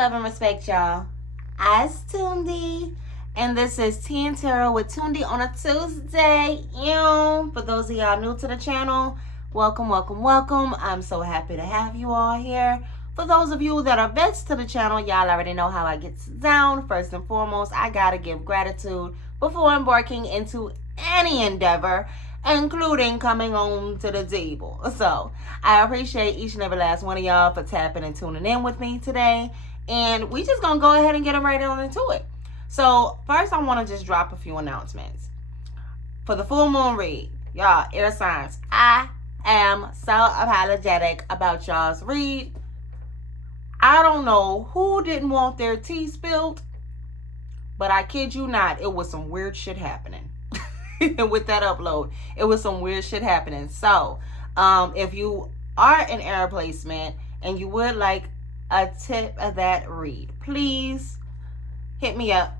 love, and respect, y'all. I's Tundi, and this is Tea and Tarot with Tundi on a Tuesday. For those of y'all new to the channel, welcome, welcome, welcome. I'm so happy to have you all here. For those of you that are vets to the channel, y'all already know how I get down. First and foremost, I gotta give gratitude before embarking into any endeavor, including coming home to the table. So I appreciate each and every last one of y'all for tapping and tuning in with me today. And we just gonna go ahead and get right on into it. So first, I want to just drop a few announcements for the full moon read. Y'all, air signs, I am so apologetic about y'all's read. I don't know who didn't want their tea spilled, but I kid you not, it was some weird shit happening. With that upload, it was some weird shit happening. So if you are an air placement and you would like a tip of that read, please hit me up.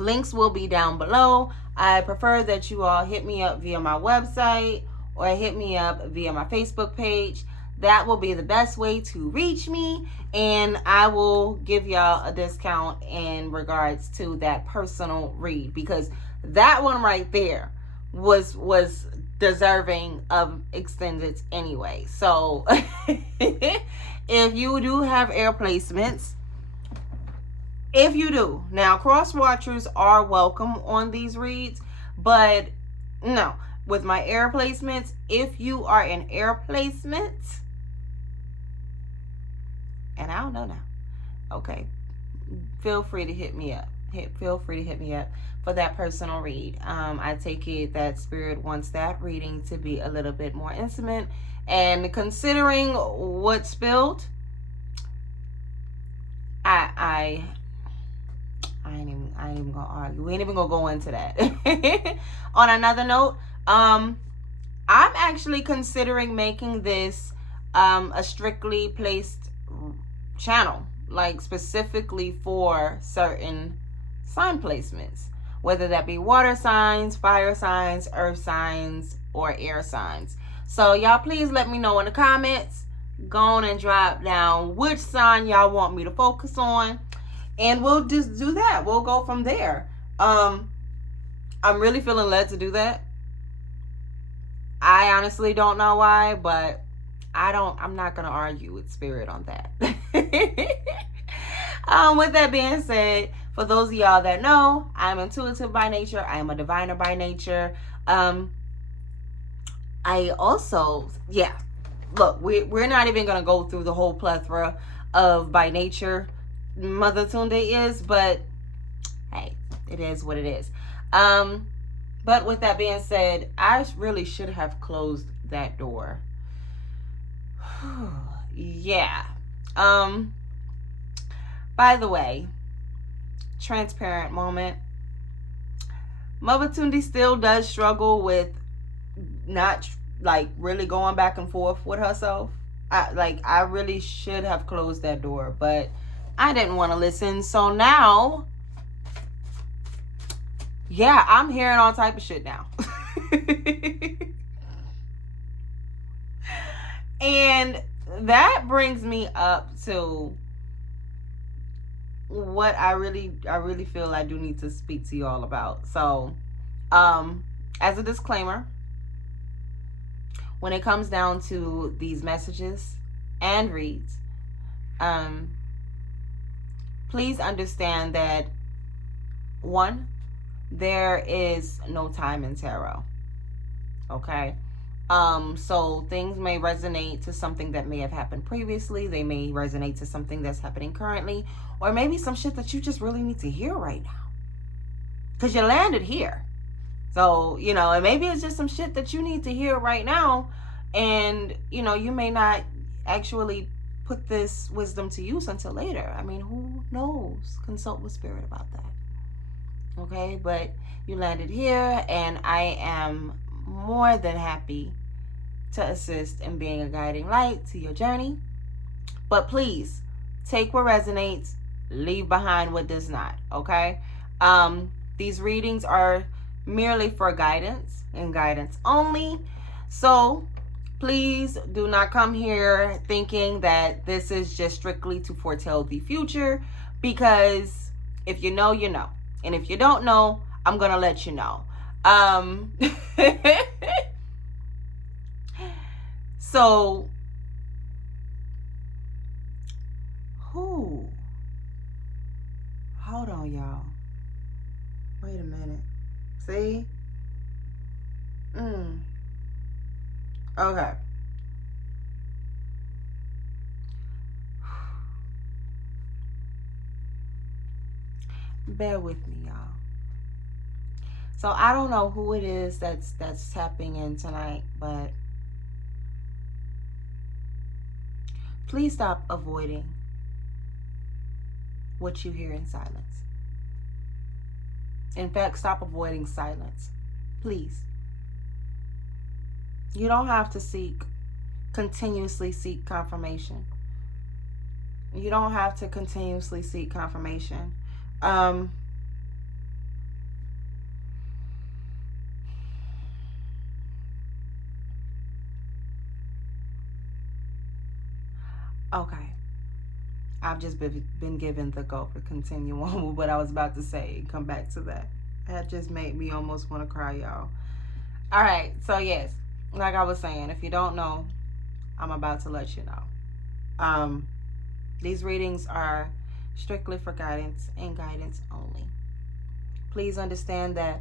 Links will be down below. I prefer that you all hit me up via my website or hit me up via my Facebook page. That will be the best way to reach me, and I will give y'all a discount in regards to that personal read, because that one right there was deserving of extended anyway. So if you do have air placements, if you do, now cross watchers are welcome on these reads, but no, with my air placements, if you are an air placement, and I don't know now, okay, feel free to hit me up. Feel free to hit me up for that personal read. I take it that Spirit wants that reading to be a little bit more intimate, and considering what spilled, I ain't even gonna argue. We ain't even gonna go into that. On another note, I'm actually considering making this a strictly placed channel, like specifically for certain sign placements, whether that be water signs, fire signs, earth signs, or air signs. So y'all please let me know in the comments. Go on and drop down which sign y'all want me to focus on, and we'll just do that. We'll go from there. I'm really feeling led to do that. I honestly don't know why, but I'm not gonna argue with Spirit on that. With that being said, for those of y'all that know, I'm intuitive by nature. I am a diviner by nature. I also, look, we're not even gonna go through the whole plethora of by nature Mother Tunde is, but hey, it is what it is. But with that being said, I really should have closed that door. Yeah. By the way, transparent moment. Mother Tunde still does struggle with not like really going back and forth with herself. I really should have closed that door, but I didn't want to listen. So now, yeah, I'm hearing all type of shit now. And that brings me up to what I really feel I do need to speak to you all about. So, as a disclaimer, when it comes down to these messages and reads, please understand that, one, there is no time in tarot. Okay? So things may resonate to something that may have happened previously. They may resonate to something that's happening currently, or maybe some shit that you just really need to hear right now, because you landed here. So, and maybe it's just some shit that you need to hear right now, and you may not actually put this wisdom to use until later. I mean, who knows? Consult with Spirit about that. Okay, but you landed here, and I am more than happy to assist in being a guiding light to your journey. But please take what resonates, leave behind what does not. Okay, these readings are merely for guidance and guidance only. So Please do not come here thinking that this is just strictly to foretell the future, because if you know, you know. And if you don't know, I'm going to let you know. So, hold on, y'all. Wait a minute. See? Okay. Bear with me, y'all. So I don't know who it is that's tapping in tonight, but please stop avoiding what you hear in silence. In fact, stop avoiding silence. Please. You don't have to continuously seek confirmation. You don't have to continuously seek confirmation. Okay. I've just been given the go to continue on with what I was about to say and come back to that. That just made me almost want to cry, y'all. All right. So, yes, like I was saying, if you don't know, I'm about to let you know. These readings are strictly for guidance and guidance only. Please understand that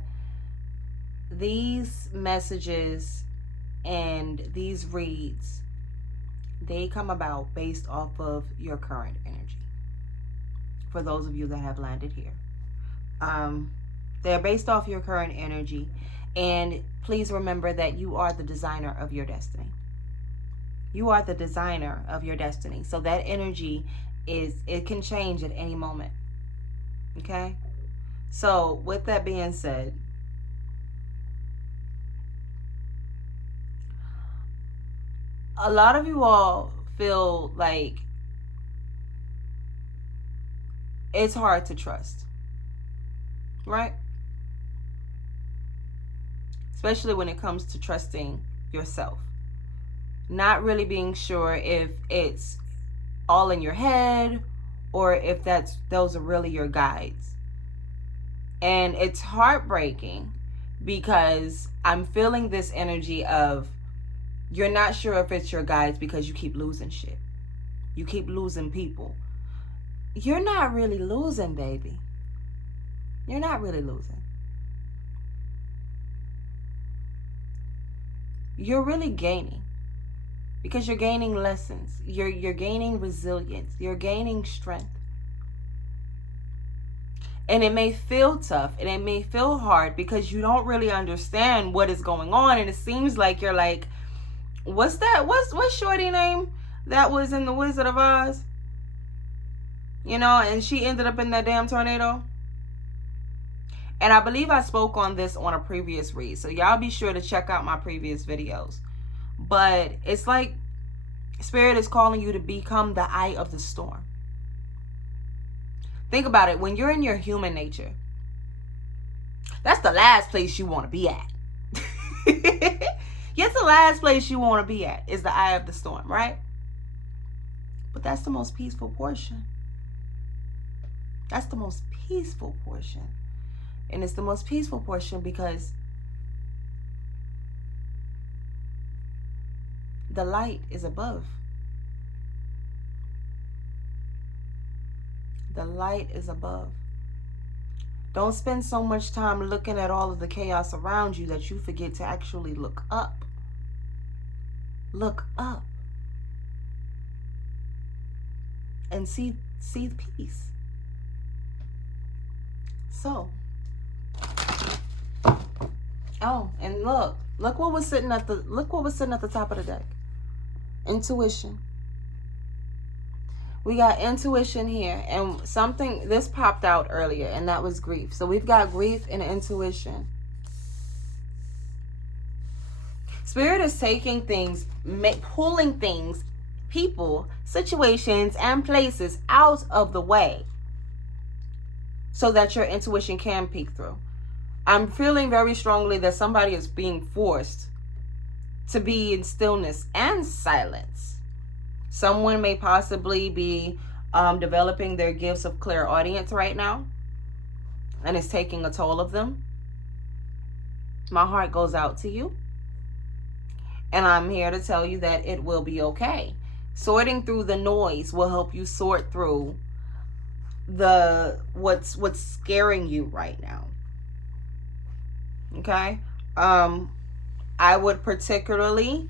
these messages and these reads, they come about based off of your current energy. For those of you that have landed here, they're based off your current energy. And please remember that you are the designer of your destiny. You are the designer of your destiny. So that energy it can change at any moment. Okay? So with that being said, a lot of you all feel like it's hard to trust, right? Especially when it comes to trusting yourself. Not really being sure if it's all in your head or if those are really your guides. And it's heartbreaking because I'm feeling this energy of you're not sure if it's your guides because you keep losing shit. You keep losing people. You're not really losing, baby. You're not really losing. You're really gaining. Because you're gaining lessons. You're gaining resilience. You're gaining strength. And it may feel tough and it may feel hard because you don't really understand what is going on. And it seems like you're like, what's that? What's Shorty name that was in The Wizard of Oz? You know, and she ended up in that damn tornado. And I believe I spoke on this on a previous read. So y'all be sure to check out my previous videos. But it's like Spirit is calling you to become the eye of the storm. Think about it. When you're in your human nature, that's the last place you want to be at. Yes, the last place you want to be at is the eye of the storm, right? But that's the most peaceful portion. That's the most peaceful portion. And it's the most peaceful portion because the light is above. The light is above. Don't spend so much time looking at all of the chaos around you that you forget to actually look up. Look up. And see peace. So. Oh, and look what was sitting at the top of the deck. Intuition. We got intuition here, and this popped out earlier, and that was grief. So we've got grief and intuition. Spirit is taking things, pulling things, people, situations, and places out of the way so that your intuition can peek through. I'm feeling very strongly that somebody is being forced to be in stillness and silence. Someone may possibly be developing their gifts of clairaudience right now, and it's taking a toll of them. My heart goes out to you, and I'm here to tell you that it will be okay. Sorting through the noise will help you sort through what's scaring you right now. Okay? I would particularly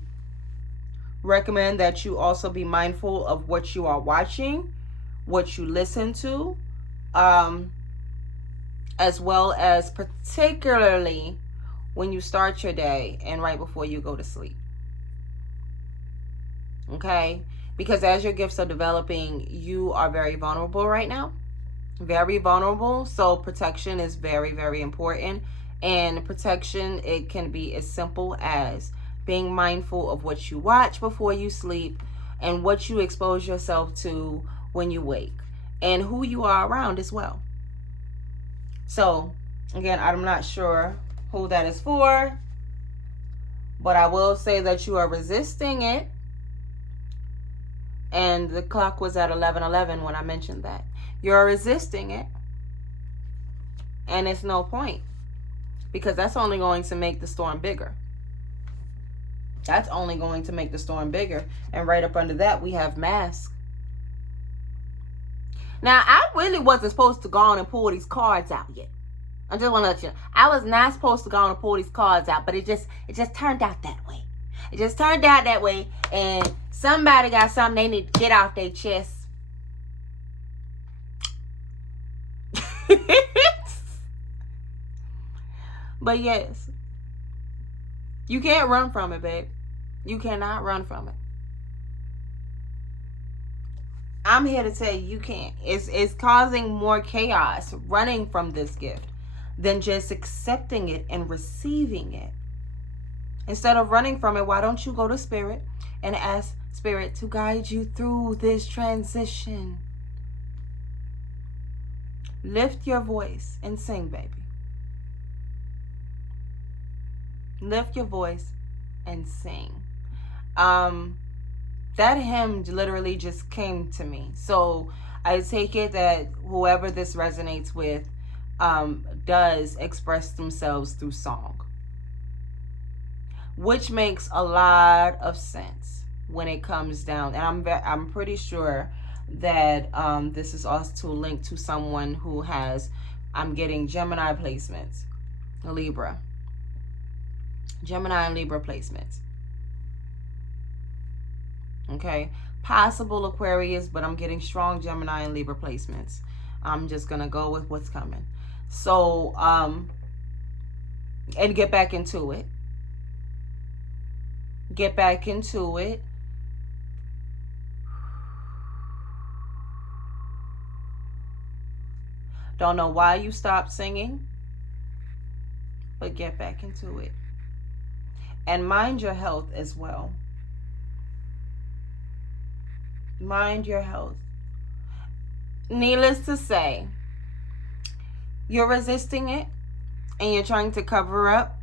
recommend that you also be mindful of what you are watching, what you listen to, as well as particularly when you start your day and right before you go to sleep. Okay? Because as your gifts are developing, you are very vulnerable right now. Very vulnerable. So protection is very, very important. And protection, it can be as simple as being mindful of what you watch before you sleep and what you expose yourself to when you wake and who you are around as well. So, again, I'm not sure who that is for, but I will say that you are resisting it. And the clock was at 11:11 when I mentioned that. You're resisting it. And it's no point, because that's only going to make the storm bigger. That's only going to make the storm bigger. And right up under that, we have mask. Now, I really wasn't supposed to go on and pull these cards out yet. I just want to let you know. I was not supposed to go on and pull these cards out, but it just turned out that way. It just turned out that way, and somebody got something they need to get off their chest. But yes, you can't run from it, babe. You cannot run from it. I'm here to tell you, you can't. It's causing more chaos running from this gift than just accepting it and receiving it. Instead of running from it, why don't you go to Spirit and ask Spirit to guide you through this transition? Lift your voice and sing, baby. Lift your voice and sing. That hymn literally just came to me. So I take it that whoever this resonates with does express themselves through song, which makes a lot of sense when it comes down. And I'm pretty sure that this is also linked to someone who has, I'm getting Gemini placements, Libra. Gemini and Libra placements. Okay. Possible Aquarius, but I'm getting strong Gemini and Libra placements. I'm just going to go with what's coming. So, and get back into it. Get back into it. Don't know why you stopped singing, but get back into it. And mind your health as well. Mind your health. Needless to say, you're resisting it and you're trying to cover up.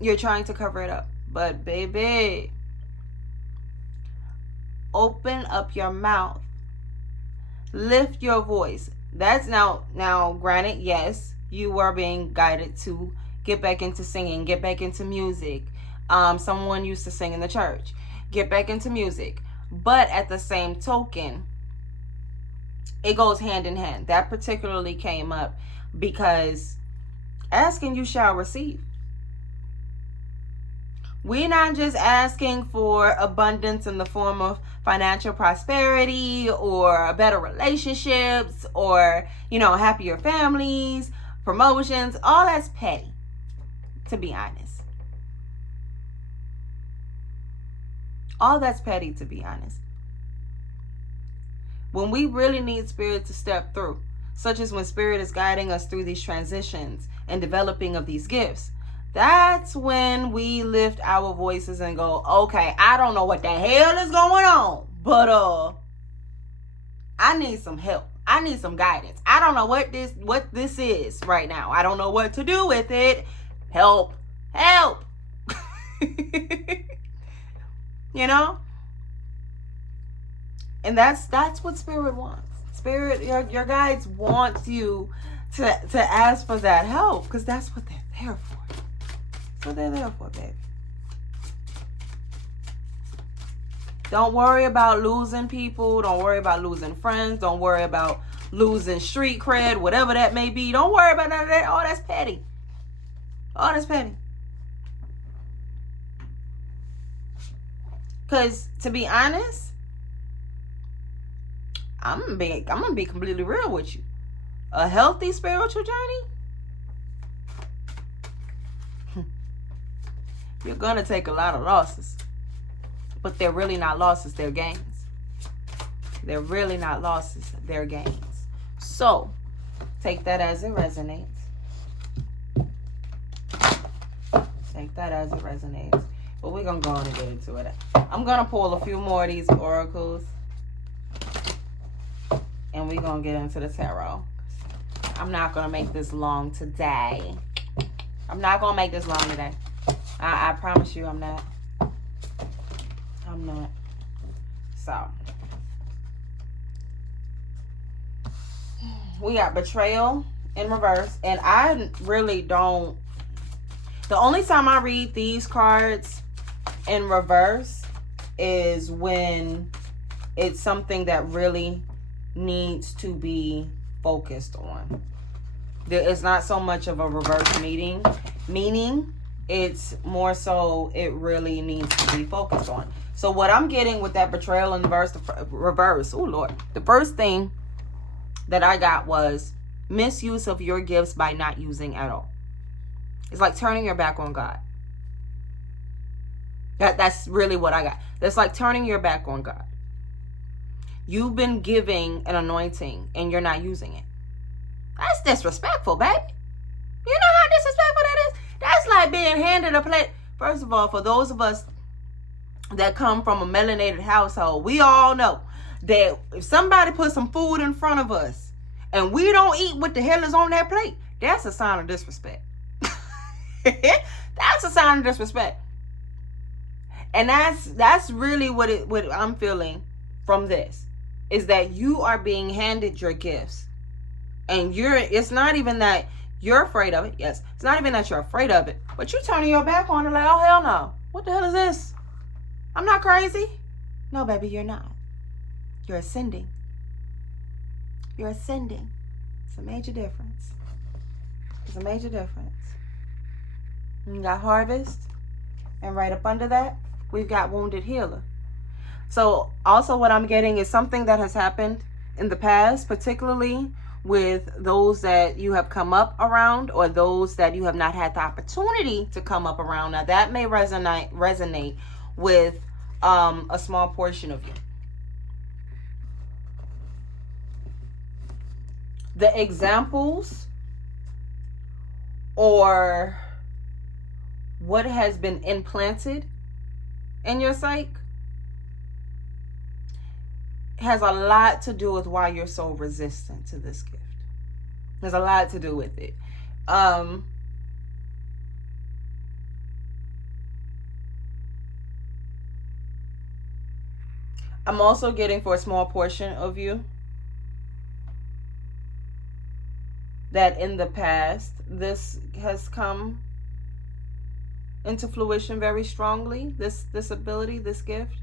You're trying to cover it up. But baby, open up your mouth. Lift your voice. That's now granted, yes, you are being guided to get back into singing, get back into music. Someone used to sing in the church. Get back into music. But at the same token, it goes hand in hand. That particularly came up because ask and you shall receive. We're not just asking for abundance in the form of financial prosperity or better relationships or, happier families, promotions. All that's petty, to be honest. All that's petty, to be honest. When we really need Spirit to step through, such as when Spirit is guiding us through these transitions and developing of these gifts, that's when we lift our voices and go, okay, I don't know what the hell is going on, but I need some help. I need some guidance. I don't know what this is right now. I don't know what to do with it. Help. You know? And that's what spirit wants. Spirit, your guides want you to ask for that help, because that's what they're there for. That's what they're there for, baby. Don't worry about losing people. Don't worry about losing friends. Don't worry about losing street cred, whatever that may be. Don't worry about none of that. Oh, that's petty. Oh, that's petty. Because to be honest, I'm gonna be completely real with you. A healthy spiritual journey, you're gonna take a lot of losses. But they're really not losses, they're gains. They're really not losses, they're gains. So, take that as it resonates. Take that as it resonates. But we're going to go on and get into it. I'm going to pull a few more of these oracles. And we're going to get into the tarot. I'm not going to make this long today. I'm not going to make this long today. I promise you I'm not. I'm not. So. We got betrayal in reverse. And I really don't. The only time I read these cards in reverse is when it's something that really needs to be focused on. It's not so much of a reverse meaning it's more so it really needs to be focused on. So what I'm getting with that betrayal in reverse, oh Lord, the first thing that I got was misuse of your gifts by not using at all. It's like turning your back on God. That's really what I got. That's like turning your back on God. You've been giving an anointing and you're not using it. That's disrespectful, baby. You know how disrespectful that is? That's like being handed a plate. First of all, for those of us that come from a melanated household, we all know that if somebody puts some food in front of us and we don't eat what the hell is on that plate, that's a sign of disrespect. That's a sign of disrespect. And that's really what I'm feeling from this, is that you are being handed your gifts. And it's not even that you're afraid of it. Yes, it's not even that you're afraid of it, but you're turning your back on it like, oh hell no. What the hell is this? I'm not crazy. No, baby, you're not. You're ascending. You're ascending. It's a major difference. It's a major difference. You got harvest, and right up under that, we've got wounded healer. So also what I'm getting is something that has happened in the past, particularly with those that you have come up around or those that you have not had the opportunity to come up around. Now that may resonate with a small portion of you. The examples or what has been implanted in your psyche has a lot to do with why you're so resistant to this gift. There's a lot to do with it. I'm also getting, for a small portion of you, that in the past this has come into fruition very strongly, this ability, this gift,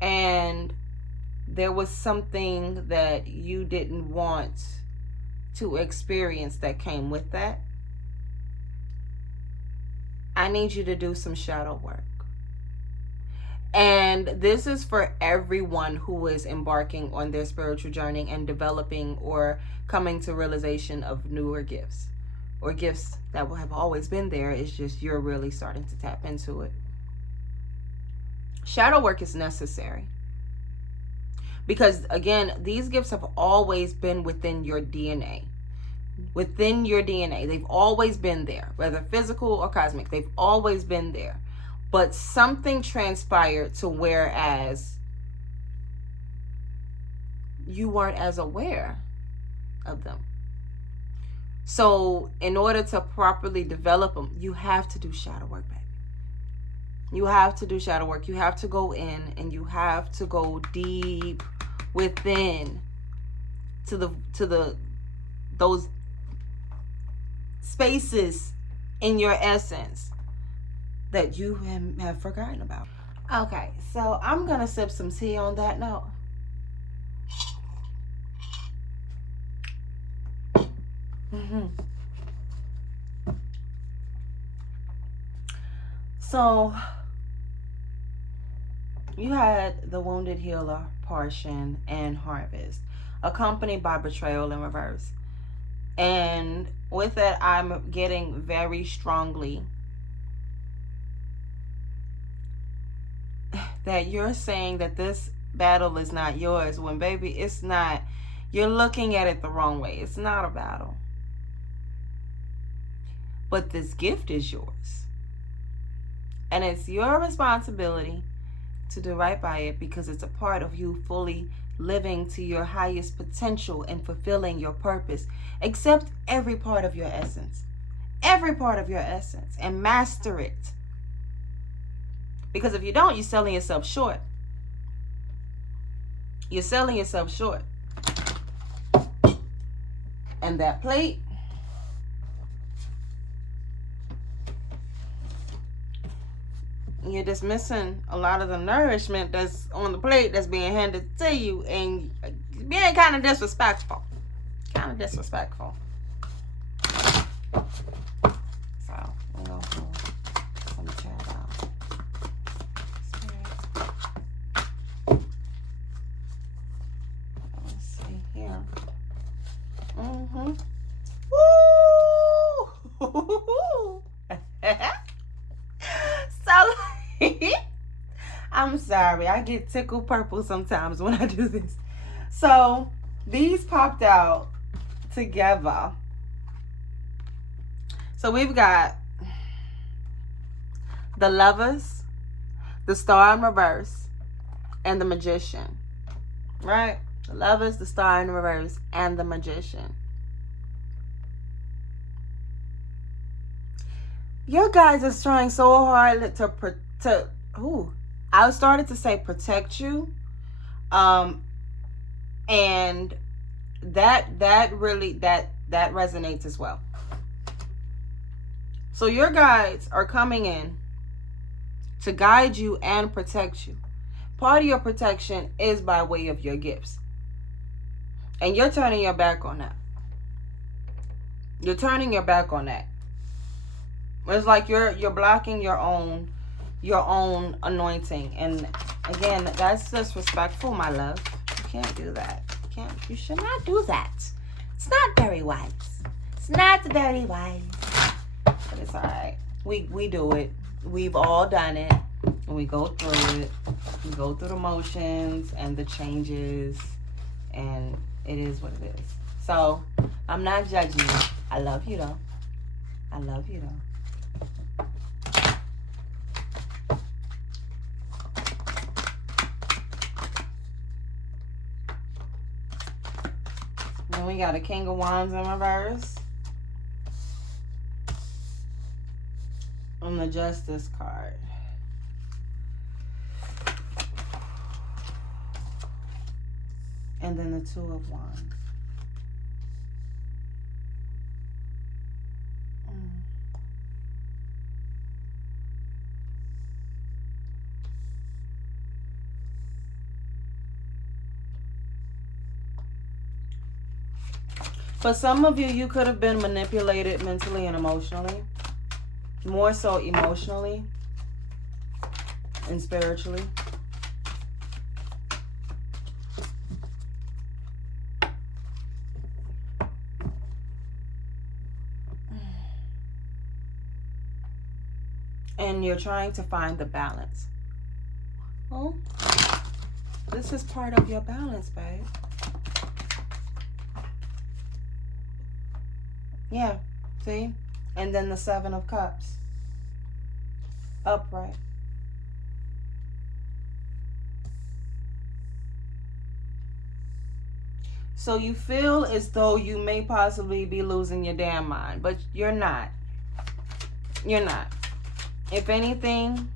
and there was something that you didn't want to experience that came with that. I need you to do some shadow work. And this is for everyone who is embarking on their spiritual journey and developing or coming to realization of newer gifts, or gifts that will have always been there. It's just you're really starting to tap into it. Shadow work is necessary. Because again, these gifts have always been within your DNA. Within your DNA. They've always been there. Whether physical or cosmic. They've always been there. But something transpired to whereas you weren't as aware of them. So in order to properly develop them, you have to do shadow work, baby. You have to do shadow work. You have to go in and you have to go deep within to those spaces in your essence that you have forgotten about. Okay, so I'm gonna sip some tea on that note. So you had the wounded healer portion and harvest, accompanied by betrayal in reverse. And with that, I'm getting very strongly that you're saying that this battle is not yours, when baby, it's not. You're looking at it the wrong way. It's not a battle. But this gift is yours. And it's your responsibility to do right by it, because it's a part of you fully living to your highest potential and fulfilling your purpose. Accept every part of your essence. Every part of your essence. And master it. Because if you don't, you're selling yourself short. You're selling yourself short. And that plate, you're dismissing a lot of the nourishment that's on the plate that's being handed to you, and being kind of disrespectful. Kind of disrespectful. So, we're going to pull some chat out. Let's see here. Woo! So, I'm sorry, I get tickled purple sometimes when I do this. So these popped out together. So we've got the Lovers, the Star in reverse, and the Magician. Right? The Lovers, the Star in reverse, and the Magician. Your guys is trying so hard I started to say protect you. And that really resonates as well. So your guides are coming in to guide you and protect you. Part of your protection is by way of your gifts. And you're turning your back on that. You're turning your back on that. It's like you're blocking your own anointing. And again, that's disrespectful, my love. You can't do that. You should not do that. It's not very wise. It's not very wise. But it's alright. We do it. We've all done it. And we go through it. We go through the motions and the changes. And it is what it is. So I'm not judging you. I love you though. I love you though. Then we got a King of Wands in reverse. On the Justice card. And then the Two of Wands. For some of you, you could have been manipulated mentally and emotionally. More so emotionally and spiritually. And you're trying to find the balance. Well, this is part of your balance, babe. Yeah, see? And then the Seven of Cups. Upright. So you feel as though you may possibly be losing your damn mind, but you're not. You're not. If anything,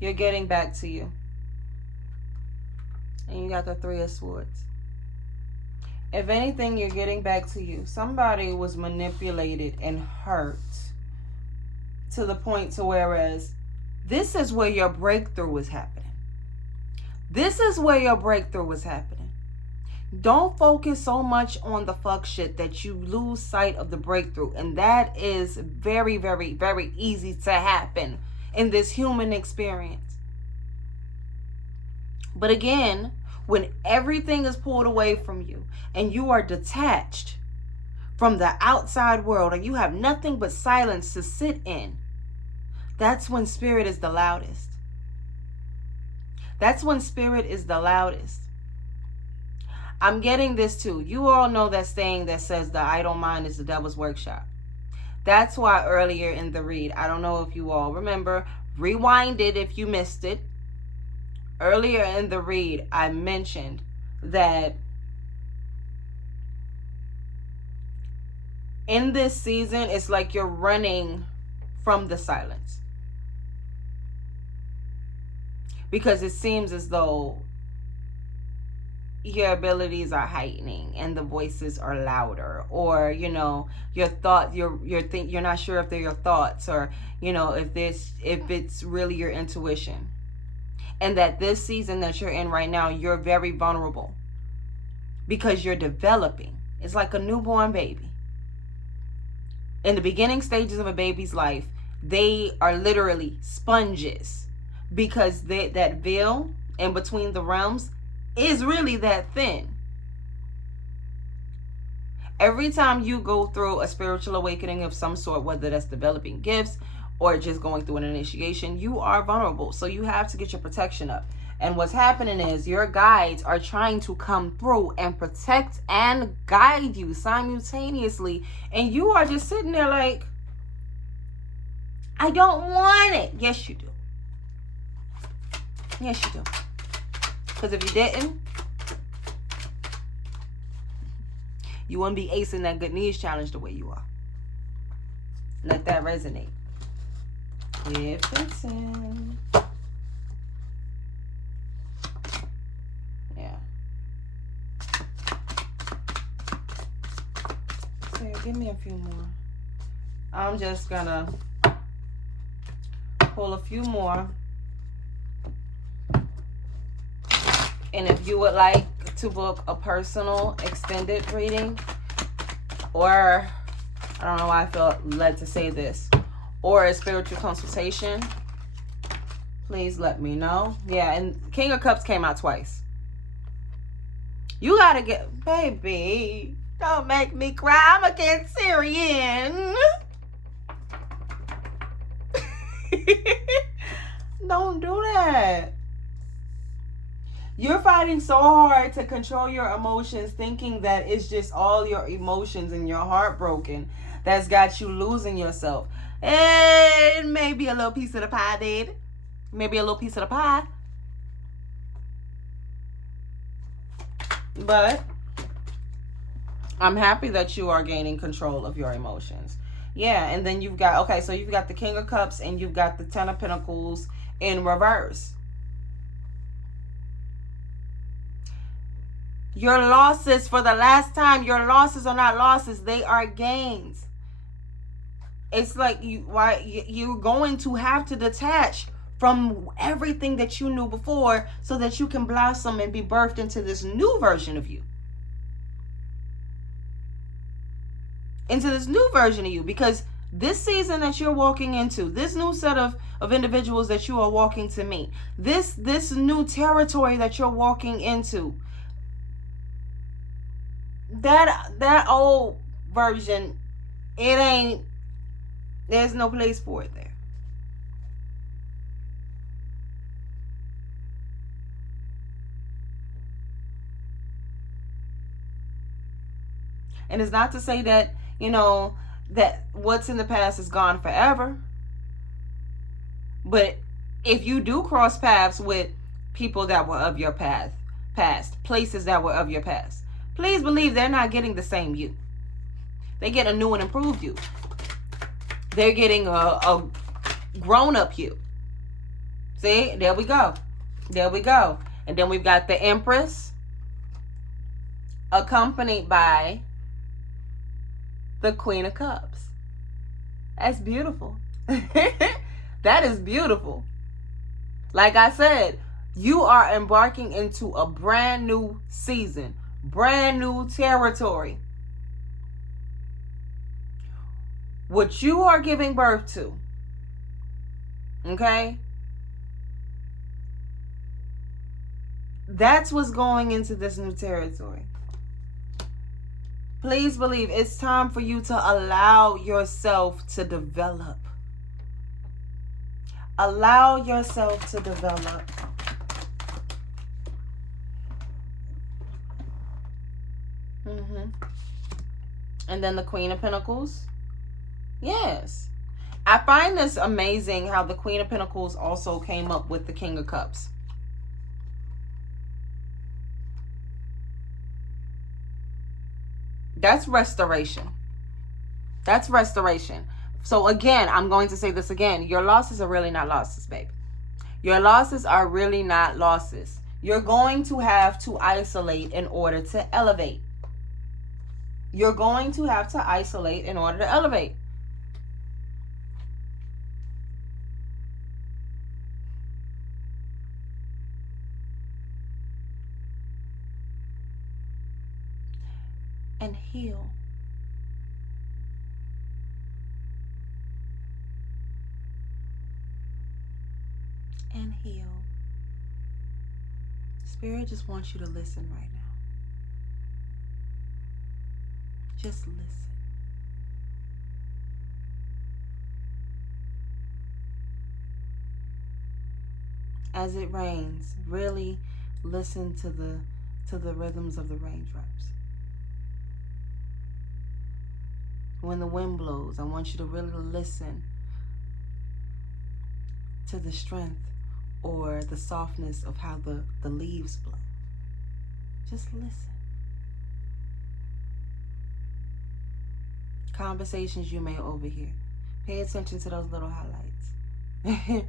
You're getting back to you. And you got the Three of Swords. If anything, you're getting back to you. Somebody was manipulated and hurt to the point to whereas this is where your breakthrough was happening. This is where your breakthrough was happening. Don't focus so much on the fuck shit that you lose sight of the breakthrough. And that is very, very, very easy to happen in this human experience. But again, when everything is pulled away from you and you are detached from the outside world, or you have nothing but silence to sit in, that's when spirit is the loudest. That's when spirit is the loudest. I'm getting this too. You all know that saying that says the idle mind is the devil's workshop. That's why earlier in the read, I don't know if you all remember, rewind it if you missed it. Earlier in the read, I mentioned that in this season, it's like you're running from the silence. Because it seems as though your abilities are heightening and the voices are louder, or you're not sure if they're your thoughts, or if it's really your intuition. And that this season that you're in right now, you're very vulnerable because you're developing. It's like a newborn baby. In the beginning stages of a baby's life, they are literally sponges because that veil in between the realms is really that thin. Every time you go through a spiritual awakening of some sort, whether that's developing gifts or just going through an initiation, you are vulnerable. So you have to get your protection up. And what's happening is your guides are trying to come through and protect and guide you simultaneously. And you are just sitting there like, I don't want it. Yes, you do. Yes, you do. Because if you didn't, you wouldn't be acing that good news challenge the way you are. Let that resonate. If it's in. Yeah. Okay, give me a few more. I'm just gonna pull a few more. And if you would like to book a personal extended reading, or I don't know why I felt led to say this, or a spiritual consultation, please let me know. Yeah, and King of Cups came out twice. You gotta get, baby, don't make me cry. I'm a Cancerian. Don't do that. You're fighting so hard to control your emotions, thinking that it's just all your emotions and your heart broken that's got you losing yourself. It may be a little piece of the pie, baby. Maybe a little piece of the pie. But I'm happy that you are gaining control of your emotions. Yeah, and then you've got, okay, so you've got the King of Cups and you've got the Ten of Pentacles in reverse. Your losses, for the last time, your losses are not losses. They are gains. It's like you're going to have to detach from everything that you knew before so that you can blossom and be birthed into this new version of you. Into this new version of you. Because this season that you're walking into, this new set of individuals that you are walking to meet, this new territory that you're walking into, that old version, there's no place for it there. And it's not to say that, that what's in the past is gone forever. But if you do cross paths with people that were of your past, places that were of your past, please believe they're not getting the same you. They get a new and improved you. They're getting a grown-up you. See, there we go. There we go. And then we've got the Empress, accompanied by the Queen of Cups. That's beautiful. That is beautiful. Like I said, you are embarking into a brand new season, brand new territory. What you are giving birth to, okay? That's what's going into this new territory. Please believe it's time for you to allow yourself to develop. Allow yourself to develop. And then the Queen of Pentacles. Yes. I find this amazing how the Queen of Pentacles also came up with the King of Cups. That's restoration. That's restoration. So again, I'm going to say this again. Your losses are really not losses, baby. Your losses are really not losses. You're going to have to isolate in order to elevate. You're going to have to isolate in order to elevate. And heal. And heal. Spirit just wants you to listen right now. Just listen. As it rains, really listen to the rhythms of the raindrops. When the wind blows, I want you to really listen to the strength or the softness of how the leaves blow. Just listen. Conversations you may overhear. Pay attention to those little highlights.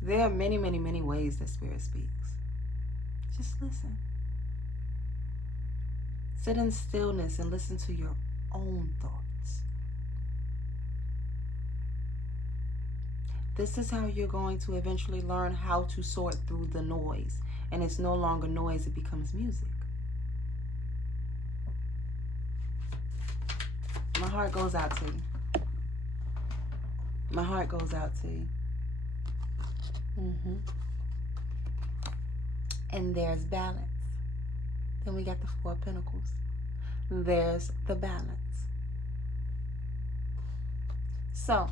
There are many, many, many ways that Spirit speaks. Just listen. Sit in stillness and listen to your own thoughts. This is how you're going to eventually learn how to sort through the noise. And it's no longer noise, it becomes music. My heart goes out to you. My heart goes out to you. And there's balance. Then we got the Four of Pentacles. There's the balance. So,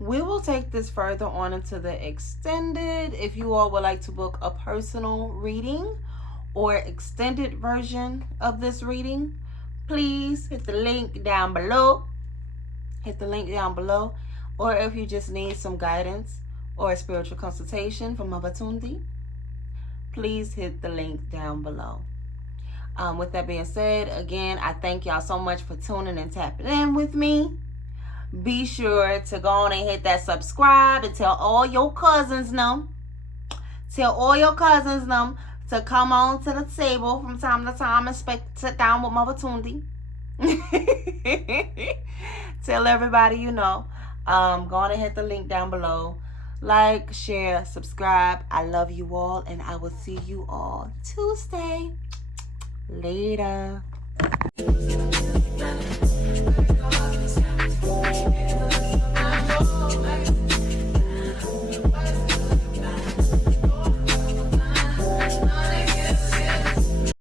we will take this further on into the extended. If you all would like to book a personal reading or extended version of this reading, please hit the link down below. Hit the link down below. Or if you just need some guidance or a spiritual consultation from Mavatundi, please hit the link down below. With that being said, again, I thank y'all so much for tuning and tapping in with me. Be sure to go on and hit that subscribe and tell all your cousins know. Tell all your cousins know to come on to the table from time to time and sit down with Mother Tundi. Tell everybody you know. Go on and hit the link down below. Like, share, subscribe. I love you all, and I will see you all Tuesday. Later.